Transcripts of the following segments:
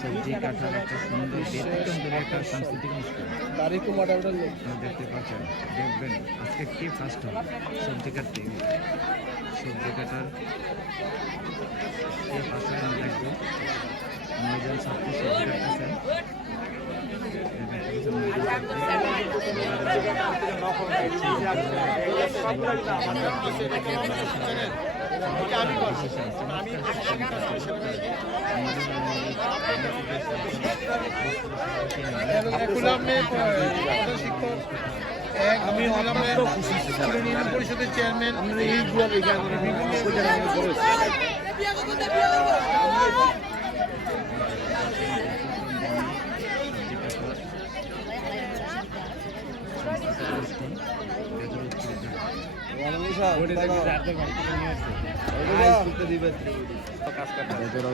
সবজি কাঠার একটা সুন্দর ব্যতিক্রম করে একটা সাংস্কৃতিক অনুষ্ঠান দেখতে পাচ্ছেন। দেখবেন আজকে কি ফার্স্ট হবে সবজি কাটতে, সবজি কাটার এই ফার্স্ট হবে দেখবো। 9 জন ছাত্রী সবজি কাটতেছেন। আমি পরিষদের চেয়ারম্যান।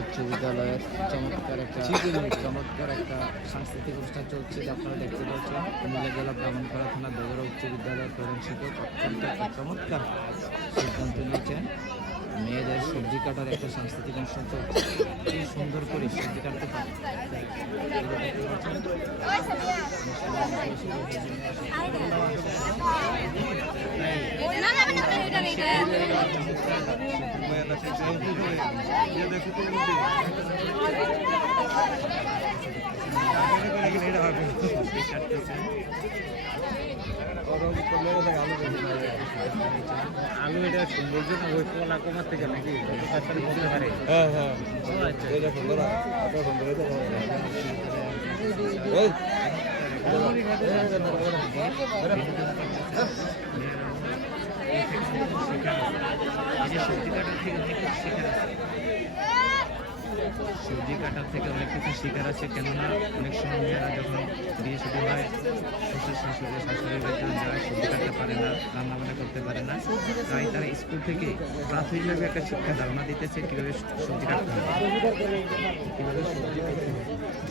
উচ্চ বিদ্যালয়ের চমৎকার একটা সাংস্কৃতিক অনুষ্ঠান চলছে, আপনারা দেখতে পাচ্ছেন। কুমিল্লা জেলা ব্রাহ্মণপাড়া থানা বেদরা উচ্চ বিদ্যালয়ের প্রধান শিক্ষক অত্যন্ত চমৎকার সিদ্ধান্ত নিয়েছেন। মেয়েদের সবজি কাটার একটা সাংস্কৃতিক অনুষ্ঠান চলছে, কি সুন্দর করে সবজি কাটতে পারে। আলু এটা বলছো না ওই কলা কমার থেকে নাকি বলতে পারে। হ্যাঁ হ্যাঁ সবজি কাটার থেকে অনেক কিছু শেখার আছে। কেননা অনেক সময় মেয়েরা যখন বিয়ে শুরু হয় শ্বশুর শাশুড়ির বাড়িতে যায়, সবজি কাটতে পারে না, রান্নাবান্না করতে পারে না, তাই তারা স্কুল থেকে প্রাথমিকভাবে একটা শিক্ষা ধারণা দিতেছে কীভাবে সবজি কাটতে হবে, কীভাবে সবজি কাটতে হবে।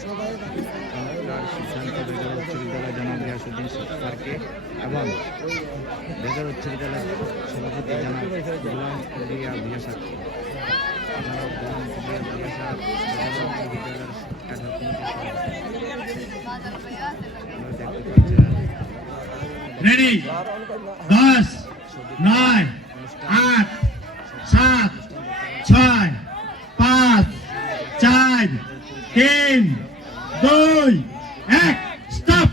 চমৎকার সিদ্ধান্ত বেগর উচ্চ বিদ্যালয় জনাব গিয়াসউদ্দিন স্যারকে এবং বেগর উচ্চ বিদ্যালয়ের সভাপতি জনাব গোলাম কিবরিয়া ভূঁইয়া স্যারকে। Ready 10 9 8 7 6 5 4 3 2 1 stop.